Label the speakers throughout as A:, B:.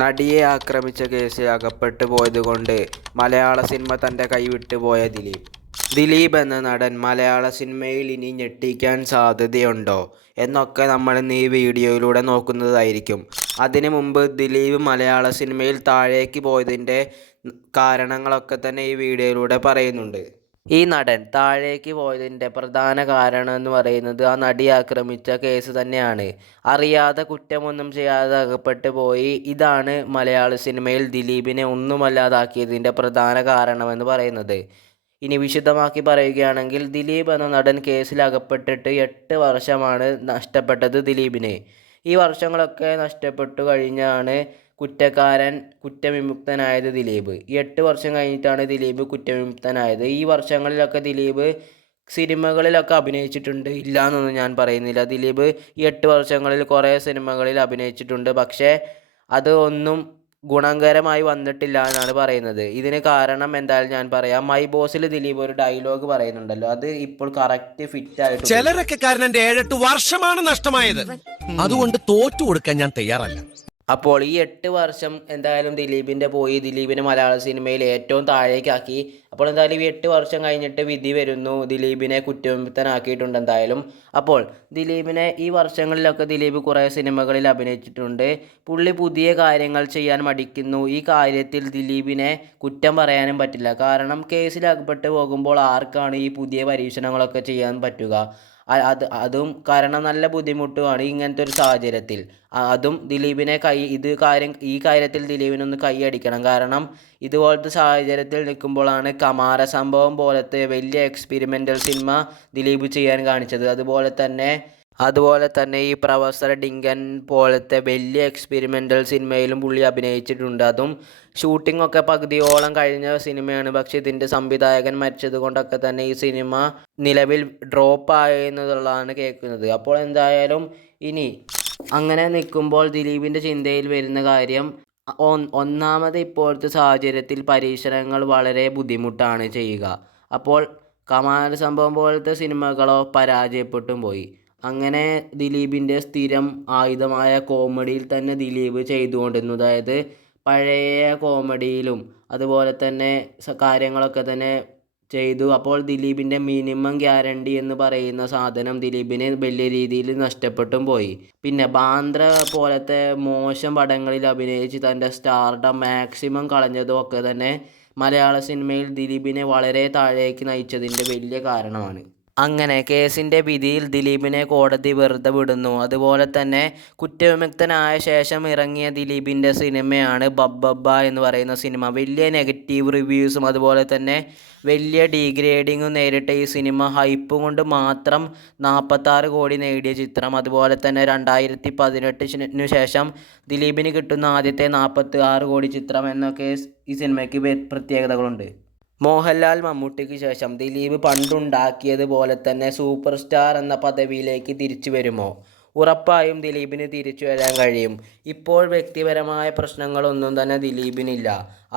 A: നടിയെ ആക്രമിച്ച കേസിൽ അകപ്പെട്ടു പോയതുകൊണ്ട് മലയാള സിനിമ തന്റെ കൈവിട്ടു പോയ ദിലീപ്. ദിലീപ് എന്ന നടൻ മലയാള സിനിമയിൽ ഇനി ഞെട്ടിക്കാൻ സാധ്യതയുണ്ടോ എന്നൊക്കെ നമ്മൾ ഇന്ന് ഈ വീഡിയോയിലൂടെ നോക്കുന്നതായിരിക്കും. അതിനു മുമ്പ് ദിലീപ് മലയാള സിനിമയിൽ താഴേക്ക് പോയതിന്റെ കാരണങ്ങളൊക്കെ തന്നെ ഈ വീഡിയോയിലൂടെ പറയുന്നുണ്ട്. ഈ നടൻ താഴേക്ക് പോയതിന്റെ പ്രധാന കാരണം എന്ന് പറയുന്നത് ആ നടി ആക്രമിച്ച കേസ് തന്നെയാണ്. അറിയാതെ കുറ്റമൊന്നും ചെയ്യാതെ അകപ്പെട്ട് പോയി. ഇതാണ് മലയാള സിനിമയിൽ ദിലീപിനെ ഒന്നുമല്ലാതാക്കിയതിന്റെ പ്രധാന കാരണമെന്ന് പറയുന്നത്. ഇനി വിശദമാക്കി പറയുകയാണെങ്കിൽ ദിലീപ് എന്ന നടൻ കേസിൽ അകപ്പെട്ടിട്ട് എട്ട് വർഷമാണ് നഷ്ടപ്പെട്ടത് ദിലീപിന്. ഈ വർഷങ്ങളൊക്കെ നഷ്ടപ്പെട്ടു കഴിഞ്ഞാണ് കുറ്റക്കാരൻ കുറ്റവിമുക്തനായത് ദിലീപ്. ഈ എട്ട് വർഷം കഴിഞ്ഞിട്ടാണ് ദിലീപ് കുറ്റവിമുക്തനായത്. ഈ വർഷങ്ങളിലൊക്കെ ദിലീപ് സിനിമകളിലൊക്കെ അഭിനയിച്ചിട്ടുണ്ട്. ഇല്ല എന്നൊന്നും ഞാൻ പറയുന്നില്ല. ദിലീപ് ഈ എട്ട് വർഷങ്ങളിൽ കുറേ സിനിമകളിൽ അഭിനയിച്ചിട്ടുണ്ട്. പക്ഷേ അത് ഒന്നും ഗുണകരമായി വന്നിട്ടില്ല എന്നാണ് പറയുന്നത്. ഇതിന് കാരണം എന്തായാലും ഞാൻ പറയാം. മൈ ബോസിൽ ദിലീപ് ഒരു ഡയലോഗ് പറയുന്നുണ്ടല്ലോ. അത് ഇപ്പോൾ കറക്റ്റ് ഫിറ്റ് ആയിട്ട്
B: ചിലരൊക്കെ കാരണം എന്റെ ഏഴെട്ട് വർഷമാണ് നഷ്ടമായത്. അതുകൊണ്ട് തോറ്റു കൊടുക്കാൻ ഞാൻ തയ്യാറല്ല.
A: അപ്പോൾ ഈ എട്ട് വർഷം എന്തായാലും ദിലീപിന്റെ പോയി ദിലീപിനെ മലയാള സിനിമയിൽ ഏറ്റവും താഴേക്കാക്കി. അപ്പോൾ എന്തായാലും ഈ എട്ട് വർഷം കഴിഞ്ഞിട്ട് വിധി വരുന്നു. ദിലീപിനെ കുറ്റവിമുക്തനാക്കിയിട്ടുണ്ട് എന്തായാലും. അപ്പോൾ ദിലീപിനെ ഈ വർഷങ്ങളിലൊക്കെ ദിലീപ് കുറേ സിനിമകളിൽ അഭിനയിച്ചിട്ടുണ്ട്. പുള്ളി പുതിയ കാര്യങ്ങൾ ചെയ്യാൻ മടിക്കുന്നു. ഈ കാര്യത്തിൽ ദിലീപിനെ കുറ്റം പറയാനും പറ്റില്ല. കാരണം കേസിൽ അകപ്പെട്ട് പോകുമ്പോൾ ആർക്കാണ് ഈ പുതിയ പരീക്ഷണങ്ങളൊക്കെ ചെയ്യാൻ പറ്റുക? അത് അതും കാരണം നല്ല ബുദ്ധിമുട്ടുമാണ് ഇങ്ങനത്തെ ഒരു സാഹചര്യത്തിൽ. അതും ദിലീപിനെ കൈ ഇത് കാര്യം ഈ കാര്യത്തിൽ ദിലീപിനൊന്ന് കൈയടിക്കണം കാരണം ഇതുപോലത്തെ സാഹചര്യത്തിൽ നിൽക്കുമ്പോഴാണ് കമാര സംഭവം പോലത്തെ വലിയ എക്സ്പെരിമെന്റൽ സിനിമ ദിലീപ് ചെയ്യാൻ കാണിച്ചത്. അതുപോലെ തന്നെ അതുപോലെ തന്നെ ഈ പ്രൊഫസർ ഡിങ്കൻ പോലത്തെ വലിയ എക്സ്പെരിമെന്റൽ സിനിമയിലും പുള്ളി അഭിനയിച്ചിട്ടുണ്ട്. അതും ഷൂട്ടിംഗ് ഒക്കെ പകുതിയോളം കഴിഞ്ഞ സിനിമയാണ് പക്ഷെ ഇതിന്റെ സംവിധായകൻ മരിച്ചത് കൊണ്ടൊക്കെ തന്നെ ഈ സിനിമ നിലവിൽ ഡ്രോപ്പ് ആയെന്നുള്ളതാണ് കേൾക്കുന്നത്. അപ്പോൾ എന്തായാലും ഇനി അങ്ങനെ നിൽക്കുമ്പോൾ ദിലീപിന്റെ ചിന്തയിൽ വരുന്ന കാര്യം ഒന്നാമത് ഇപ്പോഴത്തെ സാഹചര്യത്തിൽ പരീക്ഷണങ്ങൾ വളരെ ബുദ്ധിമുട്ടാണ് ചെയ്യുക. അപ്പോൾ കമാൽ സംഭവം പോലത്തെ സിനിമകളോ പരാജയപ്പെട്ടും പോയി. അങ്ങനെ ദിലീപിന്റെ സ്ഥിരം ആയുധമായ കോമഡിയിൽ തന്നെ ദിലീപ് ചെയ്തുകൊണ്ടിരുന്നു. അതായത് പഴയ കോമഡിയിലും അതുപോലെ തന്നെ കാര്യങ്ങളൊക്കെ തന്നെ ചെയ്തു. അപ്പോൾ ദിലീപിന്റെ മിനിമം ഗ്യാരണ്ടി എന്ന് പറയുന്ന സാധനം ദിലീപിന് വലിയ രീതിയിൽ നഷ്ടപ്പെട്ടും പോയി. പിന്നെ ബാന്ദ്ര പോലത്തെ മോശം പടങ്ങളിൽ അഭിനയിച്ച് തന്റെ സ്റ്റാർഡം മാക്സിമം കളഞ്ഞതും ഒക്കെ തന്നെ മലയാള സിനിമയിൽ ദിലീപിനെ വളരെ താഴേക്ക് നയിച്ചതിന്റെ വലിയ കാരണമാണ്. അങ്ങനെ കേസിന്റെ വിധിയിൽ ദിലീപിനെ കോടതി വെറുതെ വിടുന്നു. അതുപോലെ തന്നെ കുറ്റവിമുക്തനായ ശേഷം ഇറങ്ങിയ ദിലീപിന്റെ സിനിമയാണ് ബബ്ബബ്ബ എന്ന് പറയുന്ന സിനിമ. വലിയ നെഗറ്റീവ് റിവ്യൂസും അതുപോലെ തന്നെ വലിയ ഡീഗ്രേഡിങ്ങും നേരിട്ട ഈ സിനിമ ഹൈപ്പ് കൊണ്ട് മാത്രം നാൽപ്പത്താറ് കോടി നേടിയ ചിത്രം. അതുപോലെ തന്നെ രണ്ടായിരത്തി പതിനെട്ടിനു ശേഷം ദിലീപിന് കിട്ടുന്ന ആദ്യത്തെ നാൽപ്പത്തി ആറ് കോടി ചിത്രം എന്നൊക്കെ ഈ സിനിമയ്ക്ക് പ്രത്യേകതകളുണ്ട്. മോഹൻലാൽ മമ്മൂട്ടിക്ക് ശേഷം ദിലീപ് പണ്ടുണ്ടാക്കിയതുപോലെ തന്നെ സൂപ്പർ സ്റ്റാർ എന്ന പദവിയിലേക്ക് തിരിച്ചു വരുമോ? ഉറപ്പായും ദിലീപിന് തിരിച്ചു വരാൻ കഴിയും. ഇപ്പോൾ വ്യക്തിപരമായ പ്രശ്നങ്ങളൊന്നും തന്നെ ദിലീപിനില്ല.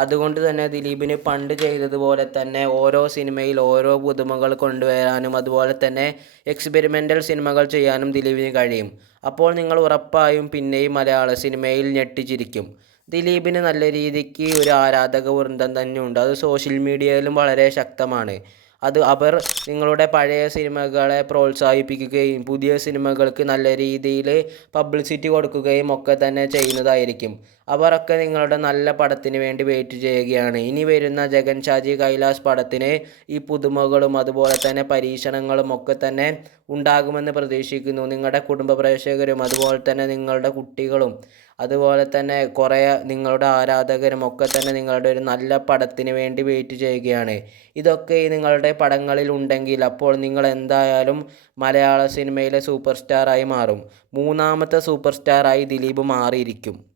A: അതുകൊണ്ട് തന്നെ ദിലീപിന് പണ്ട് ചെയ്തതുപോലെ തന്നെ ഓരോ സിനിമയിൽ ഓരോ പുതുമകൾ കൊണ്ടുവരാനും അതുപോലെ തന്നെ എക്സ്പെരിമെന്റൽ സിനിമകൾ ചെയ്യാനും ദിലീപിന് കഴിയും. അപ്പോൾ നിങ്ങൾ ഉറപ്പായും പിന്നെയും മലയാള സിനിമയിൽ ഞെട്ടിച്ചിരിക്കും. ദിലീപിന് നല്ല രീതിക്ക് ഒരു ആരാധക വൃന്ദം തന്നെയുണ്ട്. അത് സോഷ്യൽ മീഡിയയിലും വളരെ ശക്തമാണ്. അത് അവർ നിങ്ങളുടെ പഴയ സിനിമകളെ പ്രോത്സാഹിപ്പിക്കുകയും പുതിയ സിനിമകൾക്ക് നല്ല രീതിയിൽ പബ്ലിസിറ്റി കൊടുക്കുകയും ഒക്കെ തന്നെ ചെയ്യുന്നതായിരിക്കും. അവരൊക്കെ നിങ്ങളുടെ നല്ല പടത്തിന് വേണ്ടി വെയിറ്റ് ചെയ്യുകയാണ്. ഇനി വരുന്ന ജഗൻ ഷാജി കൈലാസ് പടത്തിന് ഈ പുതുമകളും അതുപോലെ തന്നെ പരീക്ഷണങ്ങളും ഒക്കെ തന്നെ ഉണ്ടാകുമെന്ന് പ്രതീക്ഷിക്കുന്നു. നിങ്ങളുടെ കുടുംബ പ്രേക്ഷകരും അതുപോലെ തന്നെ നിങ്ങളുടെ കുട്ടികളും അതുപോലെ തന്നെ കുറേ നിങ്ങളുടെ ആരാധകരും ഒക്കെ തന്നെ നിങ്ങളുടെ ഒരു നല്ല പടത്തിന് വേണ്ടി വെയിറ്റ് ചെയ്യുകയാണ്. ഇതൊക്കെ നിങ്ങളുടെ പടങ്ങളിൽ ഉണ്ടെങ്കിൽ അപ്പോൾ നിങ്ങൾ എന്തായാലും മലയാള സിനിമയിലെ സൂപ്പർ സ്റ്റാറായി മാറും. മൂന്നാമത്തെ സൂപ്പർ സ്റ്റാറായി ദിലീപ് മാറിയിരിക്കും.